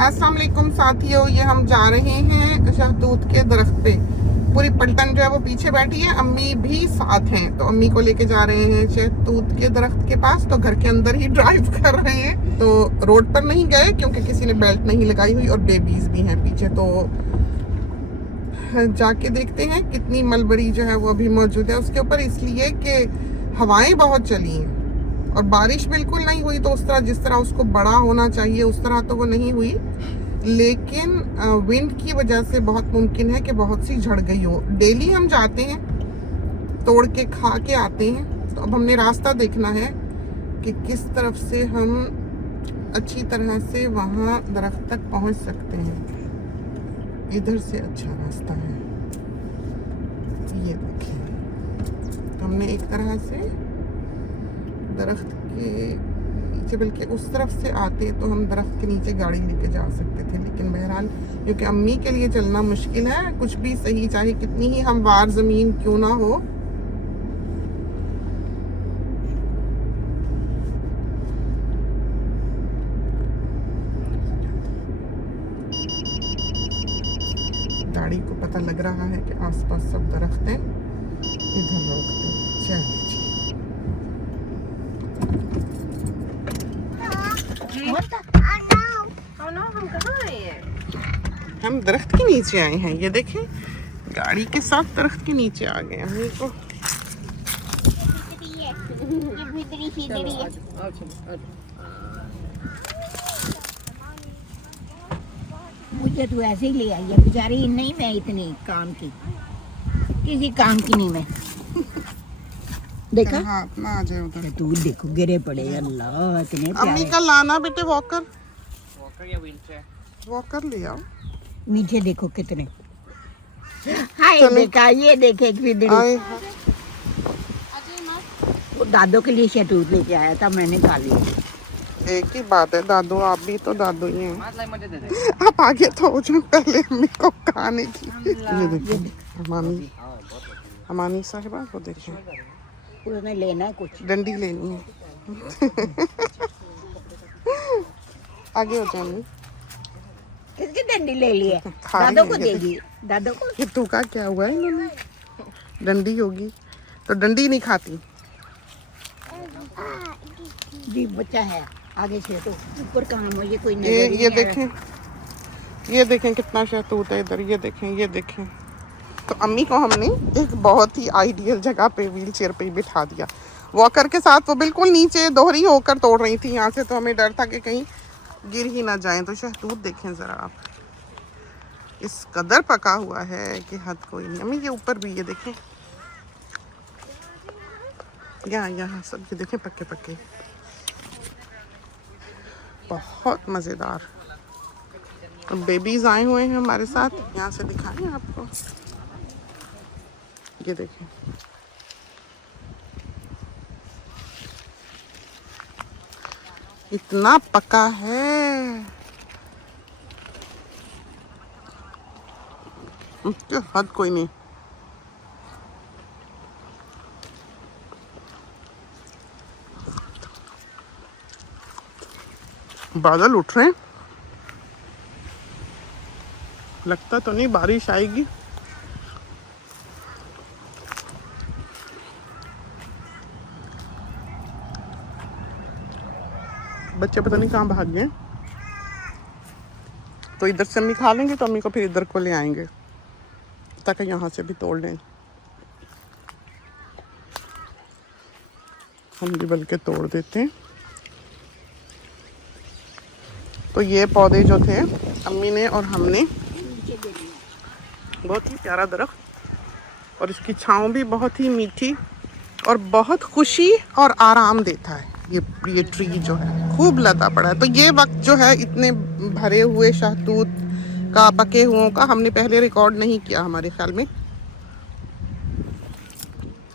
अस्सलाम वालेकुम साथियों, ये हम जा रहे हैं शहतूत के दरख्त पे। पूरी पलटन जो है वो पीछे बैठी है, अम्मी भी साथ हैं। तो अम्मी को लेके जा रहे हैं शहतूत के दरख्त के पास। तो घर के अंदर ही ड्राइव कर रहे हैं, तो रोड पर नहीं गए क्योंकि किसी ने बेल्ट नहीं लगाई हुई और बेबीज भी हैं पीछे। तो जाके देखते हैं कितनी मलबरी जो है वो अभी मौजूद है उसके ऊपर, इसलिए कि हवाएं बहुत चली हैं और बारिश बिल्कुल नहीं हुई। तो उस तरह जिस तरह उसको बड़ा होना चाहिए उस तरह तो वो नहीं हुई, लेकिन विंड की वजह से बहुत मुमकिन है कि बहुत सी झड़ गई हो। डेली हम जाते हैं, तोड़ के खा के आते हैं। तो अब हमने रास्ता देखना है कि किस तरफ से हम अच्छी तरह से वहाँ दरख्त तक पहुँच सकते हैं। इधर से अच्छा रास्ता है, ये देखिए। तो हमने एक तरह से दरख्त के नीचे, बल्कि उस तरफ से आते तो हम दरख्त के नीचे गाड़ी लेके जा सकते थे, लेकिन बहरहाल क्योंकि अम्मी के लिए चलना मुश्किल है, कुछ भी सही चाहे कितनी ही हमवार ज़मीन क्यों ना हो। गाड़ी को पता लग रहा है कि आसपास सब दरख्त हैं, इधर रोकते हैं। चलिए हम दरख्त के नीचे आए हैं, ये देखें। गाड़ी के साथ दरख्त के नीचे आ गए हम। तो मुझे तो ऐसे ही ले आई है बेचारी, नहीं मैं इतनी काम की, किसी काम की नहीं मैं। देखा हाँ, अपना आ जाए उधर। तू देखो गिरे पड़े, अल्लाह इतने अम्मी प्यारे। का लाना बेटे वॉकर या व्हीलचेयर? वॉकर ले आओ। नीचे देखो कितने। हाय देखा, ये देखे आए वो दादों के लिए शहतूत लेके आया था, मैंने खा लिया। एक ही बात है, दादू आप भी तो दादू ही हैं। आप आगे तो हो जाओ, पहले अम्मी को खाने की। ये देखिए हमानी साहिबा को देखिए, उसने लेना है कुछ, डंडी लेनी है। आगे हो जाएंगे। किसकी डंडी ले ली है? खा रही दादों को है ये देगी, दादों को। ये तू का क्या हुआ है? इन्होंने डंडी होगी तो डंडी नहीं खाती जी, बच्चा है आगे से तो ऊपर कहाँ मुझे कोई नजर ही ये नहीं आ रहा। देखें, ये देखें कितना शहतूत है इधर। ये देखें, ये देखें। तो अम्मी को हमने एक बहुत ही आइडियल जगह पे व्हील चेयर पे ही बिठा दिया। वॉकर के साथ वो बिल्कुल नीचे दोहरी होकर तोड़ रही थी यहाँ से, तो हमें डर था कि कहीं गिर ही ना जाए। तो शहतूत देखें ज़रा आप, इस कदर पका हुआ है कि हद कोई नहीं। अम्मी ये ऊपर भी ये देखें, यहाँ सब ये देखें पक्के पक्के, बहुत मज़ेदार। तो बेबीज आए हुए हैं हमारे साथ, यहाँ से दिखाएं आपको। ये देखें, इतना पका है कि हद कोई नहीं। बादल उठ रहे हैं, लगता तो नहीं बारिश आएगी। बच्चे पता नहीं कहाँ भाग गए। तो इधर से अम्मी खा लेंगे तो अम्मी को फिर इधर को ले आएंगे ताकि यहाँ से भी तोड़ लें। हम भी बल्कि तोड़ देते हैं। तो ये पौधे जो थे अम्मी ने और हमने, बहुत ही प्यारा दरख्त और इसकी छाँव भी बहुत ही मीठी और बहुत खुशी और आराम देता है। ये ट्री जो है खूब लता पड़ा है। तो ये वक्त जो है इतने भरे हुए शहतूत का, पके हुओं का हमने पहले रिकॉर्ड नहीं किया हमारे ख्याल में।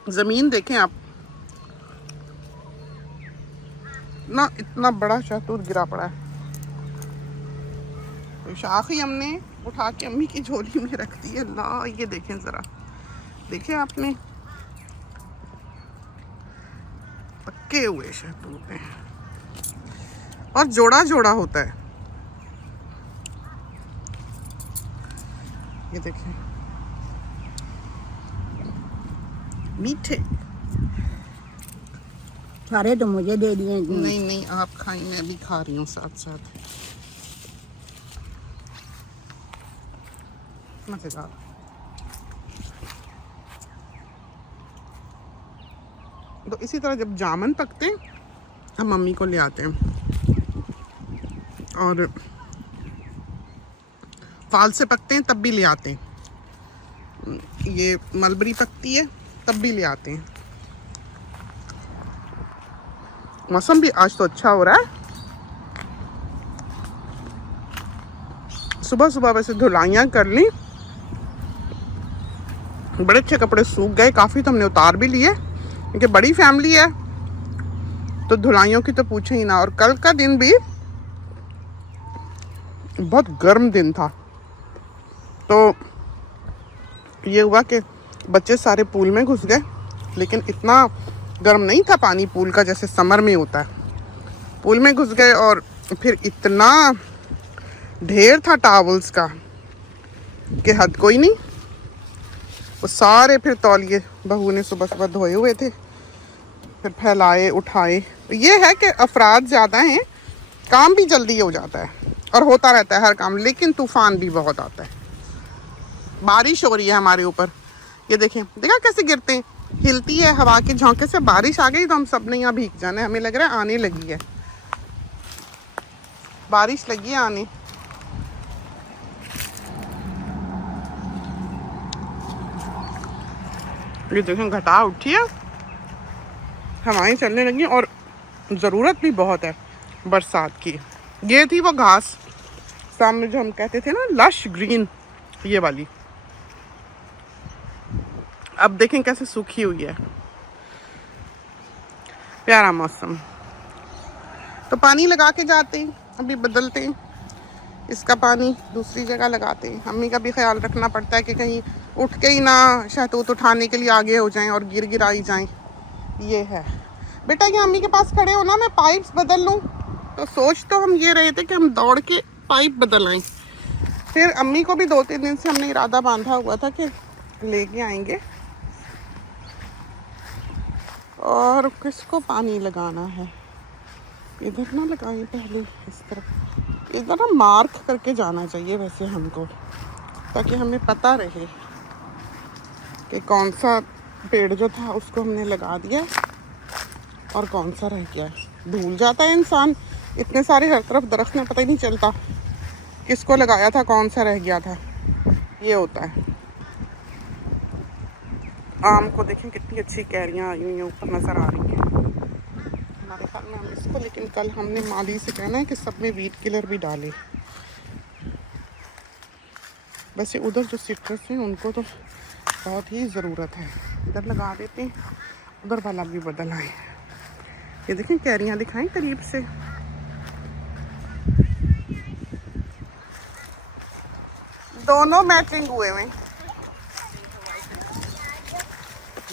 ज़मीन देखें आप ना, इतना बड़ा शहतूत गिरा पड़ा है। तो शाख ही हमने उठा के अम्मी की झोली में रख दी है। ला ये देखें ज़रा, देखें आपने, पके हुए शहतूत हैं और जोड़ा जोड़ा होता है। ये देखिए मीठे। सारे तो मुझे दे दिए। नहीं नहीं आप खाएं, मैं भी खा रही हूँ साथ साथ। मजेदार। तो इसी तरह जब जामुन पकते हैं हम मम्मी को ले आते हैं, और फाल से पकते हैं तब भी ले आते हैं। ये मलबरी पकती है तब भी ले आते हैं। मौसम भी आज तो अच्छा हो रहा है। सुबह सुबह वैसे धुलाइयाँ कर ली, बड़े अच्छे कपड़े सूख गए, काफ़ी तो हमने उतार भी लिए क्योंकि बड़ी फैमिली है तो धुलाइयों की तो पूछे ही ना। और कल का दिन भी बहुत गर्म दिन था, तो ये हुआ कि बच्चे सारे पूल में घुस गए, लेकिन इतना गर्म नहीं था पानी पूल का जैसे समर में होता है। पूल में घुस गए और फिर इतना ढेर था टॉवल्स का कि हद कोई नहीं। वो सारे फिर तौलिए बहू ने सुबह सुबह धोए हुए थे, फिर फैलाए उठाए। ये है कि अफराद ज़्यादा हैं, काम भी जल्दी हो जाता है और होता रहता है हर काम, लेकिन तूफान भी बहुत आता है। बारिश हो रही है हमारे ऊपर, ये देखें, देखा कैसे गिरते हैं, हिलती है हवा के झोंके से। बारिश आ गई तो हम सब ने यहाँ भीग जाना है, हमें लग रहा है आने लगी है, बारिश लगी है आने। ये देखें घटा उठी है, हवाएं चलने लगी और ज़रूरत भी बहुत है बरसात की। ये थी वो घास सामने जो हम कहते थे ना लश ग्रीन, ये वाली, अब देखें कैसे सूखी हुई है। प्यारा मौसम। तो पानी लगा के जाते हैं, अभी बदलते हैं, इसका पानी दूसरी जगह लगाते हैं। अम्मी का भी ख्याल रखना पड़ता है कि कहीं उठ के ही ना शहतूत उठाने के लिए आगे हो जाएं और गिर गिराई जाएं। ये है बेटा, ये अम्मी के पास खड़े हो ना, मैं पाइप्स बदल लूँ। तो सोच तो हम ये रहे थे कि हम दौड़ के पाइप बदल आएँ। फिर अम्मी को भी 2-3 दिन से हमने इरादा बांधा हुआ था कि लेके आएंगे। और किसको पानी लगाना है, इधर ना लगाएं पहले, इस तरफ। इधर ना मार्क करके जाना चाहिए वैसे हमको, ताकि हमें पता रहे कि कौन सा पेड़ जो था उसको हमने लगा दिया और कौन सा रह गया। भूल जाता है इंसान, इतने सारे हर तरफ दरख्त में पता ही नहीं चलता किसको लगाया था, कौन सा रह गया था। ये होता है। आम को देखें कितनी अच्छी कैरियाँ आई हुई हैं, ऊपर नज़र आ रही हैं। हमारे ख्याल में हम इसको, लेकिन कल हमने माली से कहना है कि सब में वीट किलर भी डाले। वैसे उधर जो सिट्रस हैं उनको तो बहुत ही ज़रूरत है, इधर लगा देते हैं, उधर वाला भी बदल आए। ये देखें कैरियाँ दिखाएं करीब से, दोनों मैचिंग हुए हैं।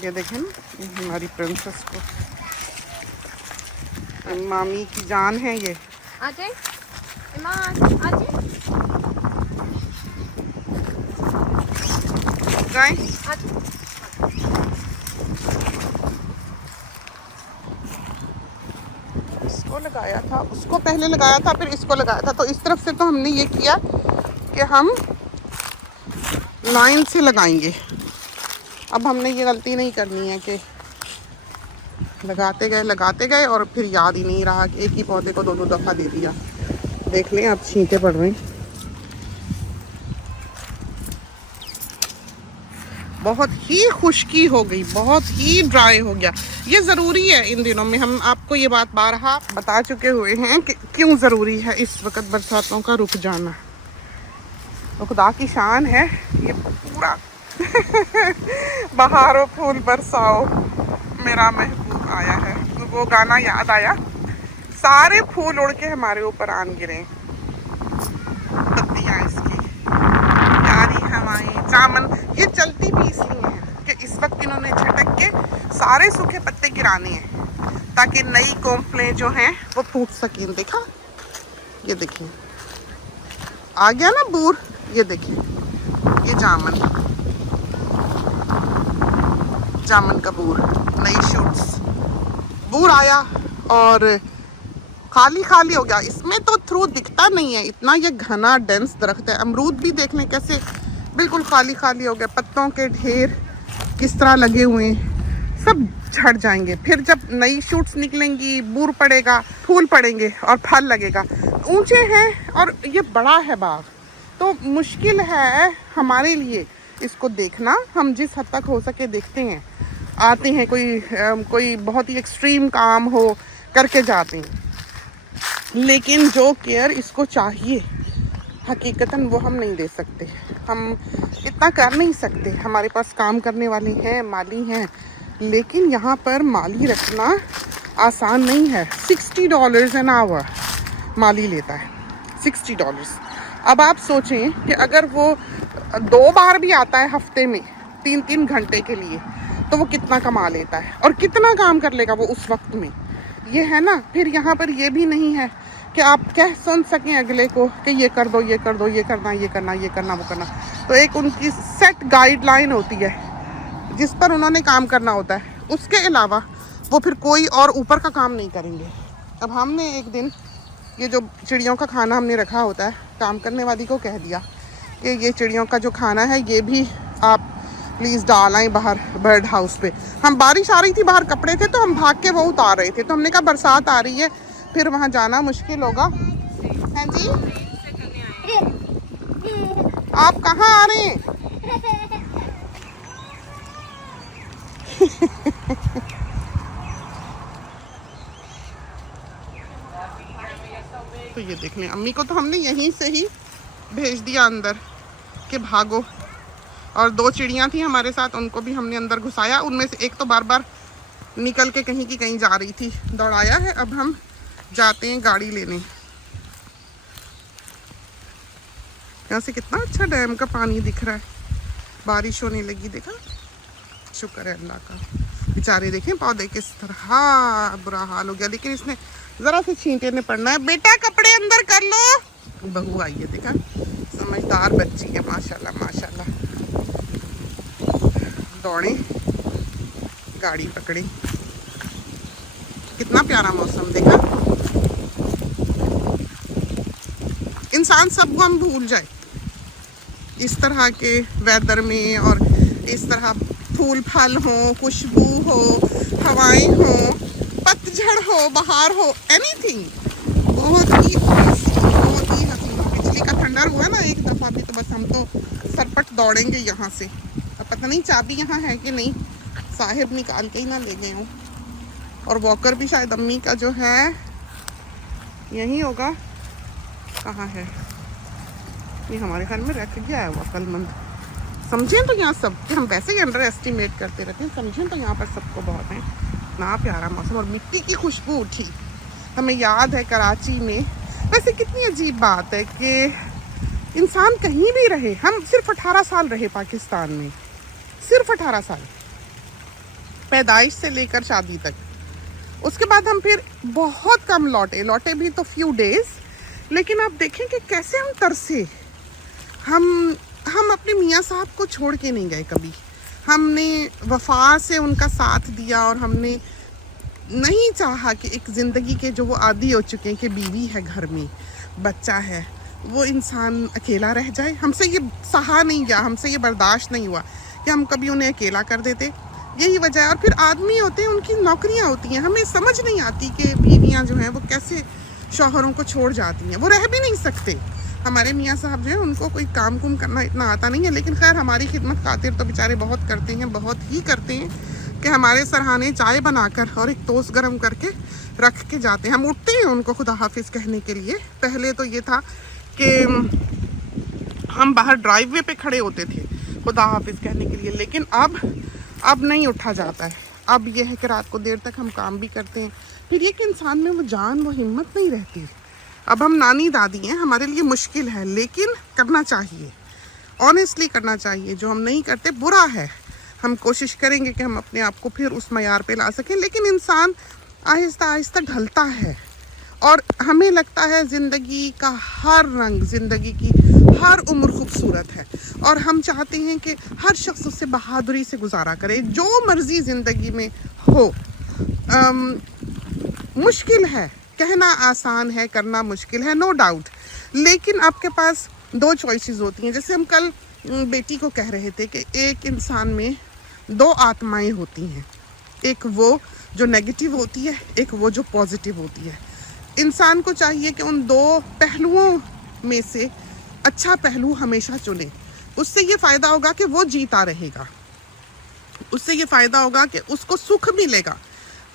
ये देखें ना, ये हमारी प्रिंसेस को, मामी की जान है ये। आजे ईमान आजे जाएं। इसको लगाया था, उसको पहले लगाया था, फिर इसको लगाया था। तो इस तरफ से तो हमने ये किया कि हम लाइन से लगाएंगे। अब हमने ये गलती नहीं करनी है कि लगाते गए और फिर याद ही नहीं रहा कि एक ही पौधे को 2-2 दफ़ा दे दिया। देख लें अब छींटे पड़ रहे हैं, बहुत ही खुश्की हो गई, बहुत ही ड्राई हो गया। ये ज़रूरी है इन दिनों में, हम आपको ये बात बारहा बता चुके हुए हैं कि क्यों ज़रूरी है इस वक्त बरसातों का रुक जाना। तो खुदा की शान है ये पूरा बहारो फूल बरसाओ मेरा महबूब आया है, तो वो गाना याद आया। सारे फूल उड़ के हमारे ऊपर आन गिरे, पत्तियाँ इसकी, प्यारी हवाएं, जामन। ये चलती भी इसलिए है कि इस वक्त इन्होंने झटक के सारे सूखे पत्ते गिराने हैं ताकि नई कोंपलें जो हैं वो फूट सकें। देखा, ये देखिए आ गया ना बूर, ये देखिए ये जामन, जामन का बूर, नई शूट्स। बूर आया और खाली खाली हो गया। इसमें तो थ्रू दिखता नहीं है, इतना ये घना डेंस दरख्त है। अमरूद भी देख लें कैसे बिल्कुल खाली खाली हो गए, पत्तों के ढेर किस तरह लगे हुए हैं, सब झड़ जाएंगे। फिर जब नई शूट्स निकलेंगी, बूर पड़ेगा, फूल पड़ेंगे और फल लगेगा। ऊंचे हैं और ये बड़ा है बाग, तो मुश्किल है हमारे लिए इसको देखना। हम जिस हद तक हो सके देखते हैं, आते हैं, कोई बहुत ही एक्सट्रीम काम हो करके जाते हैं, लेकिन जो केयर इसको चाहिए हकीकतन वो हम नहीं दे सकते। हम इतना कर नहीं सकते। हमारे पास काम करने वाले हैं, माली हैं, लेकिन यहाँ पर माली रखना आसान नहीं है। $60 एन आवर माली लेता है, $60। अब आप सोचें कि अगर वो 2 बार भी आता है हफ्ते में 3-3 घंटे के लिए, तो वो कितना कमा लेता है और कितना काम कर लेगा वो उस वक्त में। ये है ना। फिर यहाँ पर ये भी नहीं है कि आप कह सुन सकें अगले को कि ये कर दो, ये कर दो, ये करना, ये करना, ये करना, वो करना। तो एक उनकी सेट गाइडलाइन होती है जिस पर उन्होंने काम करना होता है। उसके अलावा वो फिर कोई और ऊपर का काम नहीं करेंगे। अब हमने एक दिन ये जो चिड़ियों का खाना हमने रखा होता है, काम करने वाली को कह दिया कि ये चिड़ियों का जो खाना है ये भी आप प्लीज़ डाल आएँ बाहर बर्ड हाउस पे। हम बारिश आ रही थी, बाहर कपड़े थे, तो हम भाग के वो उतार रहे थे। तो हमने कहा बरसात आ रही है, फिर वहाँ जाना मुश्किल होगा। हैं जी, आप कहाँ आ रहे हैं? तो ये देख लें, अम्मी को तो हमने यहीं से ही भेज दिया अंदर कि भागो। और 2 चिड़ियाँ थी हमारे साथ, उनको भी हमने अंदर घुसाया। उनमें से एक तो बार बार निकल के कहीं की कहीं जा रही थी, दौड़ाया है। अब हम जाते हैं गाड़ी लेने। यहाँ से कितना अच्छा डैम का पानी दिख रहा है। बारिश होने लगी, देखा, शुक्र है अल्लाह का। बेचारे देखें पौधे किस तरह बुरा हाल हो गया, लेकिन इसने ज़रा से छींटे ने पड़ना है। बेटा कपड़े अंदर कर लो। बहू आई है, देखा, समझदार बच्ची है, माशाल्लाह माशाल्लाह। दौड़े, गाड़ी पकड़ी, कितना प्यारा मौसम, देखा। इंसान सब हम भूल जाए इस तरह के वेदर में, और इस तरह फूल फल हो, खुशबू हो, हवाएं हो, पतझड़ हो, बहार हो, एनीथिंग बहुत ही हसीन। बिजली का थंडर हुआ ना एक दफ़ा भी, तो बस हम तो सरपट दौड़ेंगे यहाँ से। अब पता नहीं चाबी यहाँ है कि नहीं, साहिब निकाल के ही ना ले गए हों। और वॉकर भी शायद अम्मी का जो है यहीं होगा। कहाँ है ये? हमारे घर में रख गया है वो अक्लमंद। समझें तो यहाँ सब कि हम वैसे ही अंडर एस्टिमेट करते रहते हैं, समझें तो यहाँ पर सबको बहुत है। ना प्यारा मौसम और मिट्टी की खुशबू उठी। हमें याद है कराची में, वैसे कितनी अजीब बात है कि इंसान कहीं भी रहे, हम सिर्फ 18 साल रहे पाकिस्तान में, सिर्फ 18 साल, पैदाइश से लेकर शादी तक। उसके बाद हम फिर बहुत कम लौटे भी तो फ्यू डेज। लेकिन आप देखें कि कैसे हम तरसे। हम अपने मियाँ साहब को छोड़ के नहीं गए कभी। हमने वफा से उनका साथ दिया और हमने नहीं चाहा कि एक ज़िंदगी के जो वो आदी हो चुके हैं कि बीवी है, घर में बच्चा है, वो इंसान अकेला रह जाए। हमसे ये सहा नहीं गया, हमसे ये बर्दाश्त नहीं हुआ कि हम कभी उन्हें अकेला कर देते। यही वजह है। और फिर आदमी होते हैं, उनकी नौकरियां होती हैं, हमें समझ नहीं आती कि बीवियां जो हैं वो कैसे शौहरों को छोड़ जाती हैं। वो रह भी नहीं सकते। हमारे मियाँ साहब जो हैं उनको कोई काम कुम करना इतना आता नहीं है, लेकिन खैर हमारी खिदमत खातिर तो बेचारे बहुत करते हैं, बहुत ही करते हैं कि हमारे सरहाने चाय बनाकर और एक टोस्ट गर्म करके रख के जाते हैं। हम उठते हैं उनको खुदा हाफिज़ कहने के लिए। पहले तो ये था कि हम बाहर ड्राइववे पे खड़े होते थे खुदा हाफिज़ कहने के लिए, लेकिन अब नहीं उठा जाता है। अब ये है कि रात को देर तक हम काम भी करते हैं। फिर ये कि इंसान में वो जान, वो हिम्मत नहीं रहती। अब हम नानी दादी हैं, हमारे लिए मुश्किल है, लेकिन करना चाहिए, ऑनेस्टली करना चाहिए। जो हम नहीं करते बुरा है। हम कोशिश करेंगे कि हम अपने आप को फिर उस मयार पे ला सकें, लेकिन इंसान आहिस्ता आहिस्ता ढलता है और हमें लगता है ज़िंदगी का हर रंग, ज़िंदगी की हर उम्र खूबसूरत है और हम चाहते हैं कि हर शख्स उससे बहादुरी से गुजारा करे, जो मर्ज़ी ज़िंदगी में हो। मुश्किल है, कहना आसान है, करना मुश्किल है, नो डाउट, लेकिन आपके पास दो चॉइसेस होती हैं। जैसे हम कल बेटी को कह रहे थे कि एक इंसान में दो आत्माएं होती हैं, एक वो जो नेगेटिव होती है, एक वो जो पॉजिटिव होती है। इंसान को चाहिए कि उन दो पहलुओं में से अच्छा पहलू हमेशा चुने। उससे ये फ़ायदा होगा कि वो जीता रहेगा, उससे ये फ़ायदा होगा कि उसको सुख मिलेगा।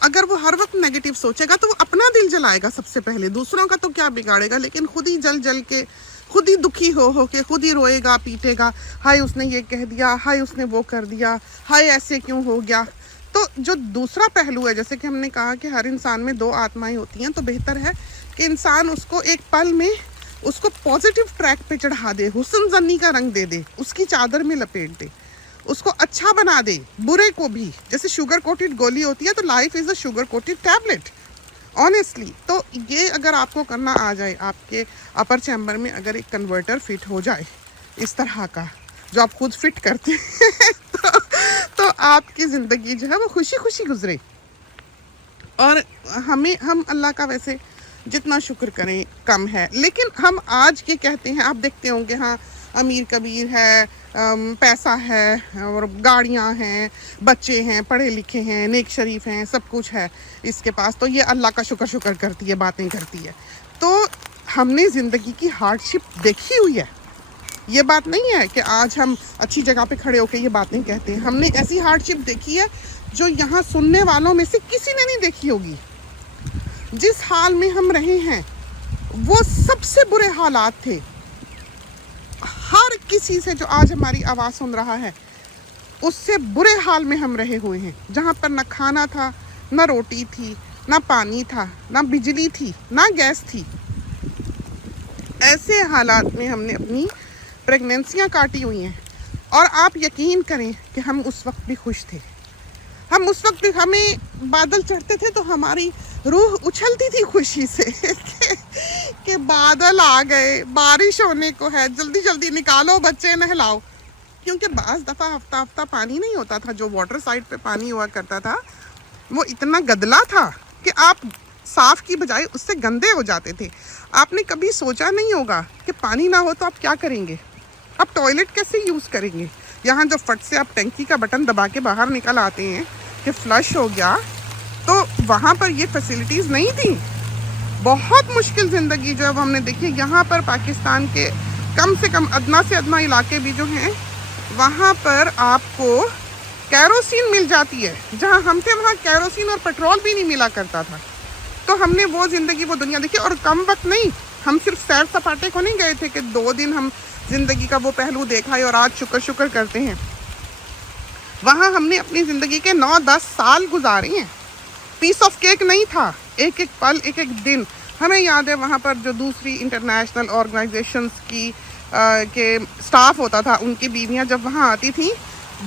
अगर वो हर वक्त नेगेटिव सोचेगा तो वो अपना दिल जलाएगा सबसे पहले, दूसरों का तो क्या बिगाड़ेगा, लेकिन खुद ही जल जल के, खुद ही दुखी हो के खुद ही रोएगा पीटेगा, हाय उसने ये कह दिया, हाय उसने वो कर दिया, हाय ऐसे क्यों हो गया। तो जो दूसरा पहलू है, जैसे कि हमने कहा कि हर इंसान में दो आत्माएं होती हैं, तो बेहतर है कि इंसान उसको एक पल में उसको पॉजिटिव ट्रैक पे चढ़ा दे, हुस्न ज़न्नी का रंग दे दे, उसकी चादर में लपेट दे, उसको अच्छा बना दे, बुरे को भी। जैसे शुगर कोटेड गोली होती है, तो life is a sugar coated tablet, honestly. तो ये अगर आपको करना आ जाए, आपके अपर चैम्बर में अगर एक कन्वर्टर फिट हो जाए इस तरह का, जो आप खुद फिट करते हैं तो आपकी ज़िंदगी जो है वो खुशी खुशी गुजरे। और हम अल्लाह का वैसे जितना शुक्र करें कम है, लेकिन हम आज के कहते हैं, आप देखते होंगे, हाँ अमीर कबीर है, पैसा है और गाड़ियाँ हैं, बच्चे हैं, पढ़े लिखे हैं, नेक शरीफ हैं, सब कुछ है इसके पास, तो ये अल्लाह का शुक्र करती है, बातें करती है। तो हमने ज़िंदगी की हार्डशिप देखी हुई है। ये बात नहीं है कि आज हम अच्छी जगह पे खड़े होकर ये बातें कहते हैं। हमने ऐसी हार्डशिप देखी है जो यहाँ सुनने वालों में से किसी ने नहीं देखी होगी। जिस हाल में हम रहे हैं वो सबसे बुरे हालात थे। हर किसी से जो आज हमारी आवाज़ सुन रहा है उससे बुरे हाल में हम रहे हुए हैं, जहाँ पर ना खाना था, ना रोटी थी, ना पानी था, ना बिजली थी, ना गैस थी। ऐसे हालात में हमने अपनी प्रेगनेंसियाँ काटी हुई हैं। और आप यकीन करें कि हम उस वक्त भी खुश थे। हम उस वक्त भी, हमें बादल चढ़ते थे तो हमारी रूह उछलती थी खुशी से कि बादल आ गए, बारिश होने को है, जल्दी जल्दी निकालो बच्चे, नहलाओ। क्योंकि बाज़ दफ़ा हफ्ता हफ्ता पानी नहीं होता था। जो वाटर साइड पे पानी हुआ करता था वो इतना गदला था कि आप साफ़ की बजाय उससे गंदे हो जाते थे। आपने कभी सोचा नहीं होगा कि पानी ना हो तो आप क्या करेंगे, आप टॉयलेट कैसे यूज़ करेंगे। यहाँ जो फट से आप टंकी का बटन दबा के बाहर निकल आते हैं कि फ्लश हो गया, तो वहाँ पर ये फैसिलिटीज़ नहीं थी। बहुत मुश्किल ज़िंदगी जो है वो हमने देखी। यहाँ पर पाकिस्तान के कम से कम अदना से अदना इलाके भी जो हैं वहाँ पर आपको कैरोसिन मिल जाती है। जहाँ हम थे वहाँ कैरोसिन और पेट्रोल भी नहीं मिला करता था। तो हमने वो ज़िंदगी, वो दुनिया देखी। और कम वक्त नहीं, हम सिर्फ सैर सपाटे को नहीं गए थे कि 2 दिन हम ज़िंदगी का वो पहलू देखा है और आज शुक्र करते हैं। वहाँ हमने अपनी ज़िंदगी के 9-10 साल गुजारे हैं। पीस ऑफ केक नहीं था, एक एक पल, एक एक दिन। हमें याद है वहाँ पर जो दूसरी इंटरनेशनल ऑर्गेनाइजेशंस की के स्टाफ होता था, उनकी बीवियाँ जब वहाँ आती थी,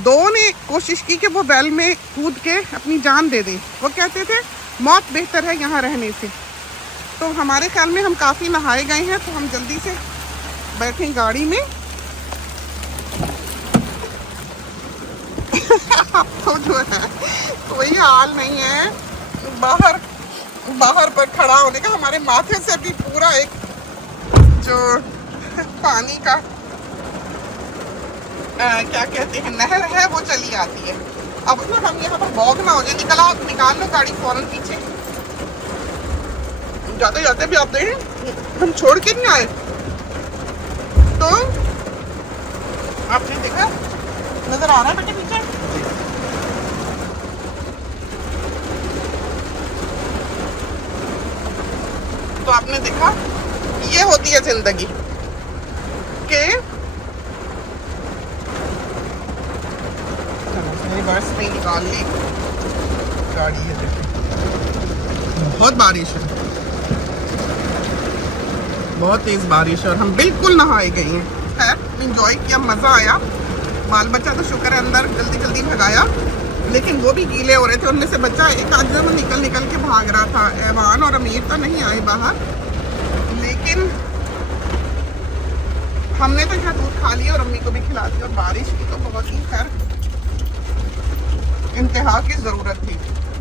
2 ने कोशिश की कि वो वेल में कूद के अपनी जान दे दें। वो कहते थे मौत बेहतर है यहाँ रहने से। तो हमारे ख्याल में हम काफ़ी नहाए गए हैं, तो हम जल्दी से बैठे गाड़ी में। तो जो है कोई हाल नहीं है बाहर पर खड़ा होने का। हमारे माथे से भी पूरा एक जो पानी का क्या कहते हैं, नहर है, वो चली आती है। अब ना हम यहाँ पर बॉग ना हो जाए, निकाल लो गाड़ी फौरन पीछे। जाते जाते भी आते हैं, हम छोड़ के नहीं आए। तो आपने देखा, नजर आ रहा है बेटे पीछे? तो आपने देखा, ये होती है जिंदगी के रिवर्स में निकाल ली गाड़ी है। बहुत बारिश है, बहुत तेज बारिश है और हम बिल्कुल नहाए गए हैं। खैर, इंजॉय किया, मज़ा आया। बाल बच्चा तो शुक्र है अंदर जल्दी जल्दी भगाया, लेकिन वो भी गीले हो रहे थे। उनमें से बच्चा एक आध जन निकल निकल के भाग रहा था। एवान और अमीर तो नहीं आए बाहर, लेकिन हमने तो यहाँ दूध खा लिया और अम्मी को भी खिला दिया। और बारिश की तो बहुत ही खैर इंतहा की जरूरत थी।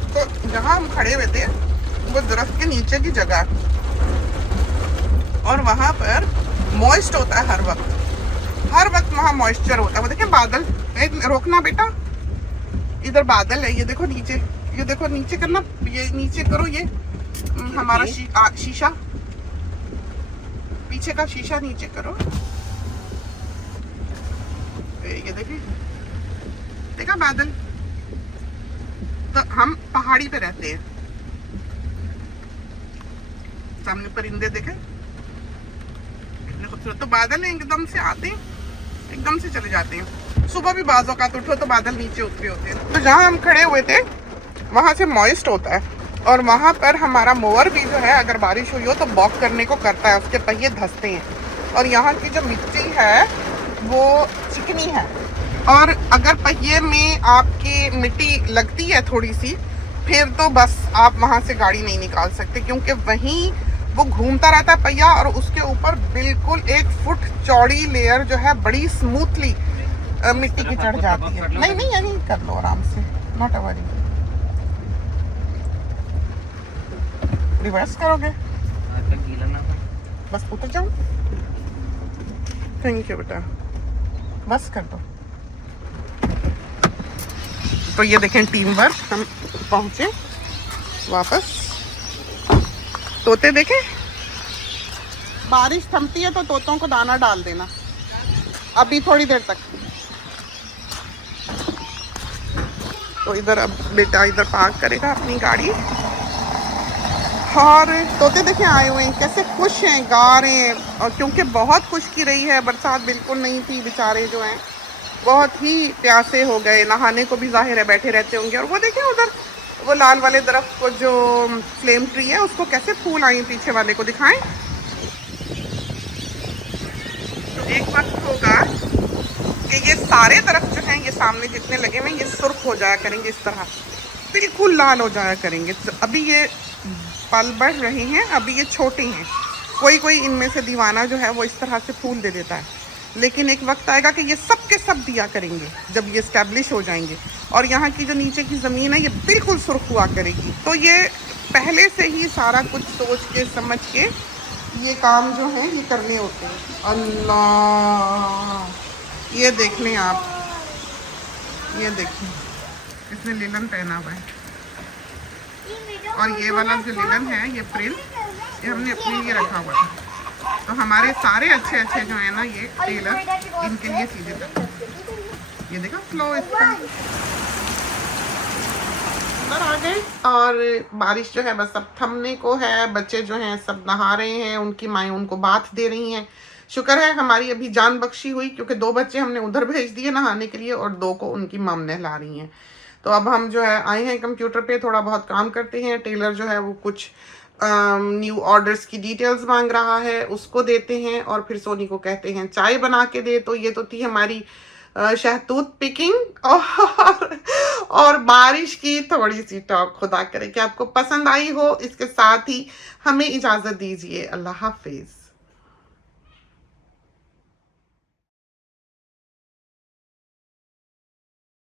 तो जहाँ हम खड़े हुए थे वो दरख्त के नीचे की जगह है और वहां पर मॉइस्ट होता है हर वक्त वहाँ मॉइस्चर होता है। वो देखिए बादल, रोकना बेटा, इधर बादल है, ये देखो नीचे, ये देखो नीचे करना, ये नीचे करो, ये हमारा शीशा, पीछे का शीशा नीचे करो, ये देखिए, देखा बादल। तो हम पहाड़ी पे रहते हैं, सामने परिंदे देखे कितने खूबसूरत। तो बादल है, एकदम से आते हैं, एकदम से चले जाते हैं। सुबह भी बाजों का उठो तो बादल नीचे उतरे होते हैं। तो जहाँ हम खड़े हुए थे वहां से मॉइस्ट होता है और वहां पर हमारा मोवर भी जो है अगर बारिश हुई हो तो वॉक करने को करता है, उसके पहिए धंसते हैं। और यहाँ की जो मिट्टी है वो चिकनी है और अगर पहिए में आपकी मिट्टी लगती है थोड़ी सी, फिर तो बस आप वहां से गाड़ी नहीं निकाल सकते, क्योंकि वहीं वो घूमता रहता है पहिया और उसके ऊपर बिल्कुल 1 फुट चौड़ी लेयर जो है बड़ी स्मूथली मिट्टी की चढ़ जाती है। नहीं यही कर लो आराम से, नॉट अ वरी। रिवर्स करोगे? बस उतर जाओ। थैंक यू बेटा, बस कर दो। तो ये देखें टीम वर्क, हम पहुंचे वापस। तोते देखे, बारिश थमती है तो तोतों को दाना डाल देना अभी थोड़ी देर तक। तो इधर अब बेटा इधर पार्क करेगा अपनी गाड़ी और तोते देखे आए हुए हैं, कैसे खुश हैं, गा रहे हैं। और क्योंकि बहुत खुशकी रही है, बरसात बिल्कुल नहीं थी, बेचारे जो हैं बहुत ही प्यासे हो गए। नहाने को भी जाहिर है बैठे रहते होंगे। और वो देखें उधर वो लाल वाले दरख्त को जो फ्लेम ट्री है उसको कैसे फूल आई, पीछे वाले को दिखाएं। तो एक वक्त होगा कि ये सारे दरख्त जो हैं ये सामने जितने लगे हुए ये सुर्ख हो जाया करेंगे, इस तरह बिल्कुल लाल हो जाया करेंगे। तो अभी ये पल बढ़ रहे हैं, अभी ये छोटे हैं, कोई इनमें से दीवाना जो है वो इस तरह से फूल दे देता है, लेकिन एक वक्त आएगा कि ये सब के सब दिया करेंगे जब ये स्टैब्लिश हो जाएंगे और यहाँ की जो नीचे की ज़मीन है ये बिल्कुल सुर्ख हुआ करेगी। तो ये पहले से ही सारा कुछ सोच के समझ के ये काम जो है ये करने होते हैं। अल्लाह, ये देख लें आप, ये देखें इसने लिलन पहना हुआ है और ये वाला जो लिलन है ये प्रिंट ये हमने अपने लिए रखा हुआ था। तो हमारे सारे अच्छे जो है ना ये टेलर इनके लिए सीधे करते हैं। ये देखा फ्लो इसका। अंदर आ गए और बारिश जो है बस अब थमने को है। बच्चे जो हैं सब नहा रहे हैं, उनकी माएँ उनको बाथ दे रही हैं। शुक्र है हमारी अभी जान बख्शी हुई, क्योंकि 2 बच्चे हमने उधर भेज दिए नहाने के लिए और 2 को उनकी मम नहला रही हैं। तो अब हम जो है आए हैं कंप्यूटर पे, थोड़ा बहुत काम करते हैं। टेलर जो है वो कुछ न्यू ऑर्डर्स की डिटेल्स मांग रहा है, उसको देते हैं और फिर सोनी को कहते हैं चाय बना के दे। तो ये तो थी हमारी शहतूत पिकिंग और बारिश की थोड़ी सी टॉक। खुदा करे कि आपको पसंद आई हो। इसके साथ ही हमें इजाज़त दीजिए। अल्लाह हाफिज।